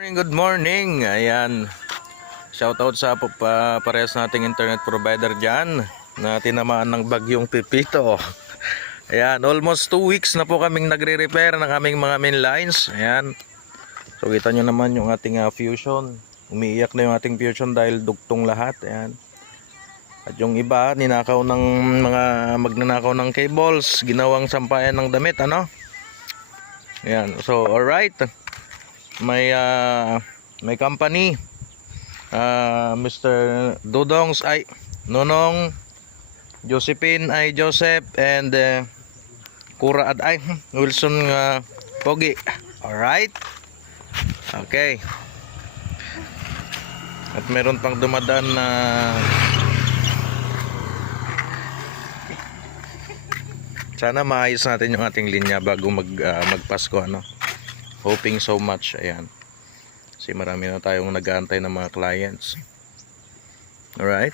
Good morning. Ayan. Shoutout sa parehas nating internet provider dyan na tinamaan ng bagyong Pipito. Ayan, almost 2 weeks na po kaming nagre-repair ng aming mga main lines. Ayan. So kita nyo naman yung ating fusion. Umiiyak na yung ating fusion dahil dugtong lahat. Ayan. At yung iba, ninakaw ng mga magnanakaw ng cables, ginawang sampayan ng damit, ano? Ayan. So alright. May company, Mr. Dudongs ay Nonong, Josephine ay Joseph, and Kura at ay Wilson Pogi. Alright. Okay. At meron pang dumadaan na sana maayos natin yung ating linya bago magpasko, ano. Hoping so much. Ayan. Kasi marami na tayong nag-aantay ng mga clients. Alright.